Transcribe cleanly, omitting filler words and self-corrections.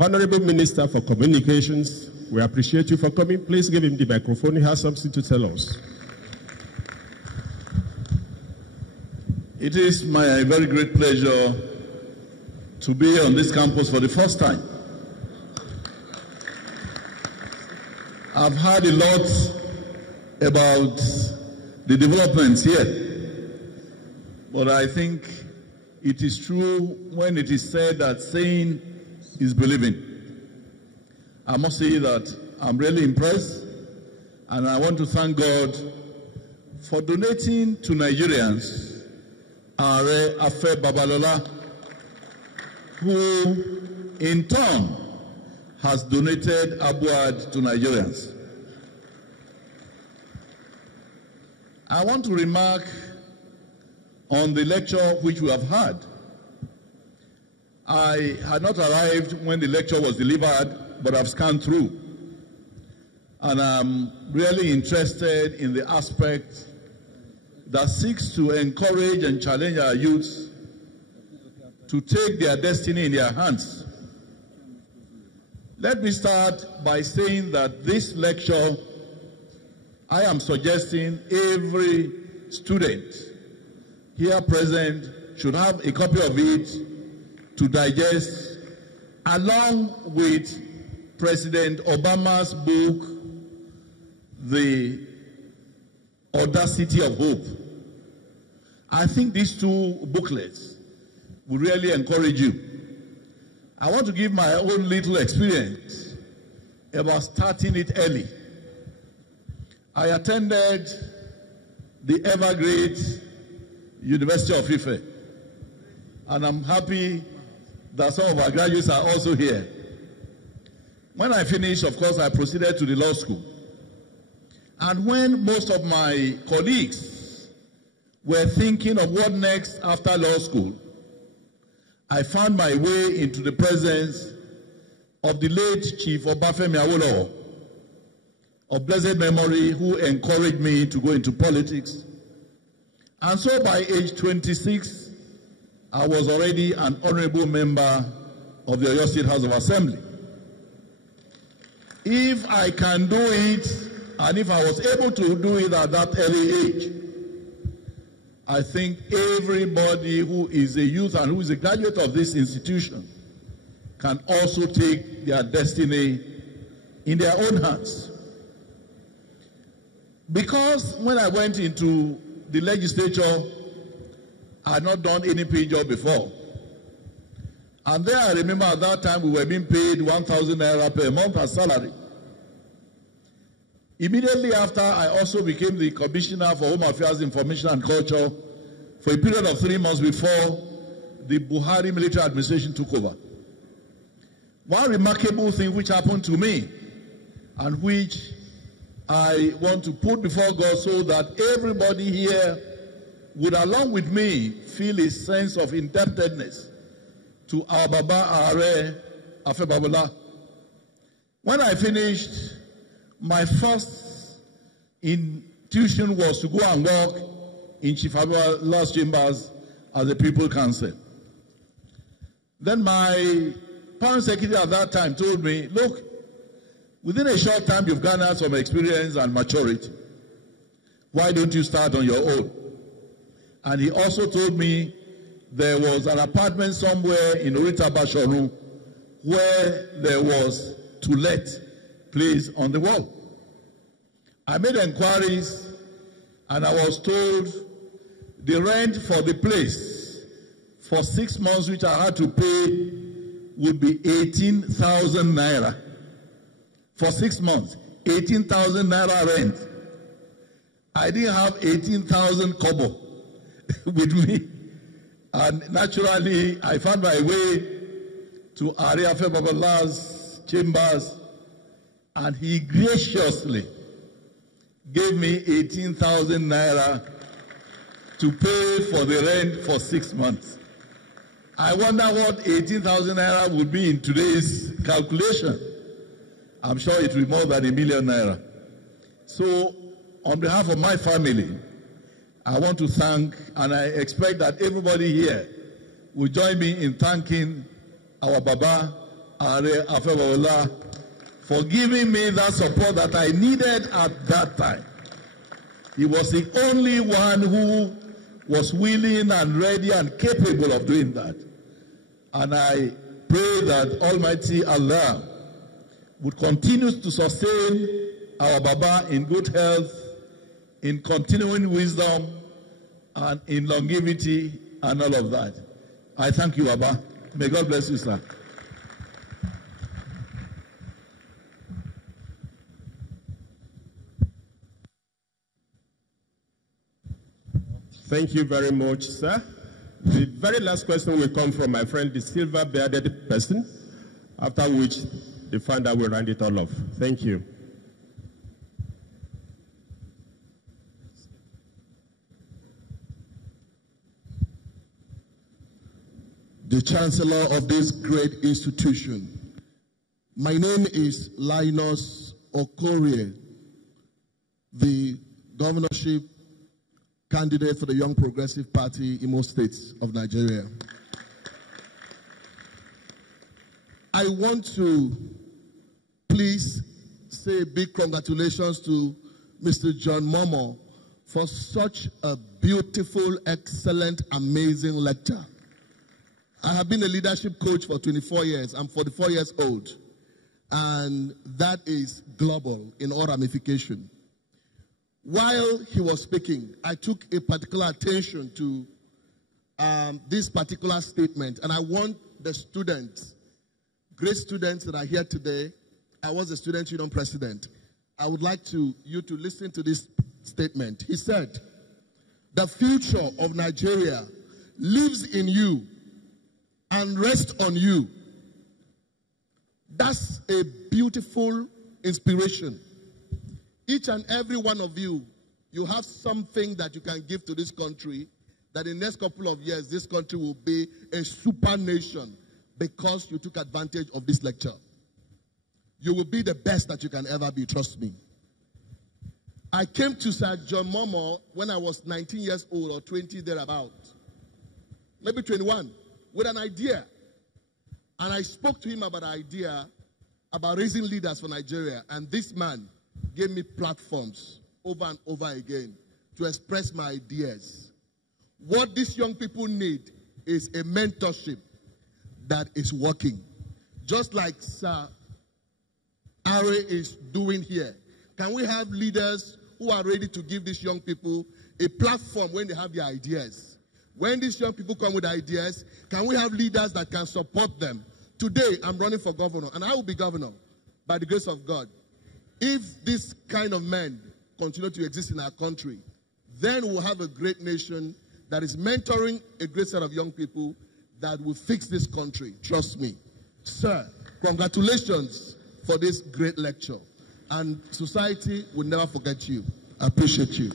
Honorable Minister for Communications, we appreciate you for coming. Please give him the microphone. He has something to tell us. It is my very great pleasure to be on this campus for the first time. I've heard a lot about the developments here, but I think it is true when it is said that saying is believing. I must say that I'm really impressed, and I want to thank God for donating to Nigerians Babalola, who in turn has donated ABUAD to Nigerians. I want to remark on the lecture which we have had. I had not arrived when the lecture was delivered, but I've scanned through. And I'm really interested in the aspect that seeks to encourage and challenge our youths to take their destiny in their hands. Let me start by saying that this lecture, I am suggesting every student here present should have a copy of it to digest, along with President Obama's book, The Audacity of Hope. I think these two booklets will really encourage you. I want to give my own little experience about starting it early. I attended the ever-great University of Ife, and I'm happy that some of our graduates are also here. When I finished, of course, I proceeded to the law school. And when most of my colleagues were thinking of what next after law school, I found my way into the presence of the late Chief Obafemi Awolowo, of blessed memory, who encouraged me to go into politics. And so by age 26, I was already an honorable member of the Oyo State House of Assembly. If I can do it, and if I was able to do it at that early age, I think everybody who is a youth and who is a graduate of this institution can also take their destiny in their own hands. Because when I went into the legislature, I had not done any paid job before. And there I remember at that time we were being paid 1,000 naira per month as salary. Immediately after, I also became the Commissioner for Home Affairs, Information and Culture for a period of 3 months before the Buhari military administration took over. One remarkable thing which happened to me, and which I want to put before God so that everybody here would, along with me, feel a sense of indebtedness to our Baba Are Babalola. When I finished, my first intuition was to go and work in Chief Babalo's chambers as a people counsel. Then my parent secretary at that time told me, look, within a short time you've garnered some experience and maturity. Why don't you start on your own? And he also told me there was an apartment somewhere in Orita Bashoru where there was to let place on the wall. I made inquiries and I was told the rent for the place for 6 months, which I had to pay, would be 18,000 naira. For 6 months, 18,000 naira rent. I didn't have 18,000 kobo with me. And naturally, I found my way to Are Babalo's chambers, and he graciously gave me 18,000 naira to pay for the rent for 6 months. I wonder what 18,000 naira would be in today's calculation. I'm sure it will be more than $1 million naira. So, on behalf of my family, I want to thank, and I expect that everybody here will join me in thanking our Baba Are Babalola, for giving me that support that I needed at that time. He was the only one who was willing and ready and capable of doing that. And I pray that Almighty Allah would continue to sustain our Baba in good health, in continuing wisdom, and in longevity, and all of that. I thank you, Baba. May God bless you, sir. Thank you very much, sir. The very last question will come from my friend, the silver-bearded person, after which the founder will round it all off. Thank you. The Chancellor of this great institution. My name is Linus Okorie, the governorship candidate for the Young Progressive Party in most states of Nigeria. I want to please say big congratulations to Mr. John Momo for such a beautiful, excellent, amazing lecture. I have been a leadership coach for 24 years. I'm 44 years old. And that is global in all ramification. While he was speaking, I took a particular attention to this particular statement. And I want the students, great students that are here today, I was the Student Union President. I would like you to listen to this statement. He said, "The future of Nigeria lives in you and rests on you." That's a beautiful inspiration. Each and every one of you, you have something that you can give to this country, that in the next couple of years, this country will be a super nation because you took advantage of this lecture. You will be the best that you can ever be, trust me. I came to Sir John Momo when I was 19 years old or 20 thereabout, maybe 21, with an idea. And I spoke to him about an idea about raising leaders for Nigeria. And this man gave me platforms over and over again to express my ideas. What these young people need is a mentorship that is working. Just like Sir Are is doing here. Can we have leaders who are ready to give these young people a platform when they have their ideas? When these young people come with ideas, can we have leaders that can support them? Today, I'm running for governor, and I will be governor by the grace of God. If this kind of men continue to exist in our country, then we'll have a great nation that is mentoring a great set of young people that will fix this country. Trust me. Sir, congratulations for this great lecture. And society will never forget you. I appreciate you.